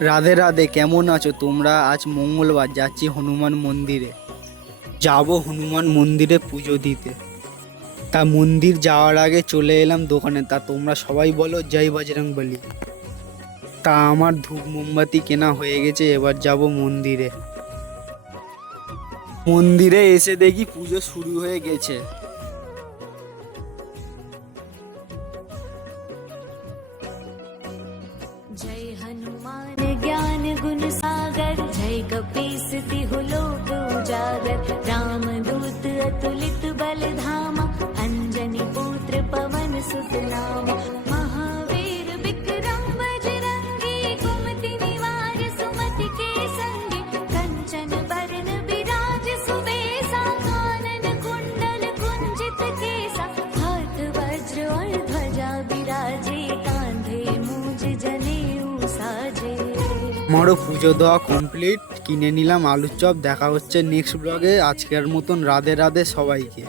রাধে রাধে, কেমন আছো তোমরা? আজ মঙ্গলবার, যাচ্ছি হনুমান মন্দিরে। যাব হনুমান মন্দিরে পুজো দিতে। তা মন্দির যাওয়ার আগে চলে এলাম দোকানে। তা তোমরা সবাই বলো জয় বজরং বলি। তা আমার ধূপ মোমবাতি কেনা হয়ে গেছে, এবার যাব মন্দিরে। মন্দিরে এসে দেখি পুজো শুরু হয়ে গেছে। जय हनुमान ज्ञान गुण सागर, जय कपीस तिहु लोक उजागर। राम दूत अतुलित बल धामा, अंजनी पुत्र पवन सुत नामा। महावीर विक्रम बजरंगी, कुमति निवार सुमति के संगी। कंचन बरन विराज सुबेसा, कानन कुंडल कुंजित केसा। हाथ वज्र और ध्वजा विराजे, कांधे मूज जनेऊ साजे। আমারও পুজো দেওয়া কমপ্লিট, কিনে নিলাম আলুর চপ। দেখা হচ্ছে নেক্সট ব্লগে। আজকের মতন রাধে রাধে সবাইকে।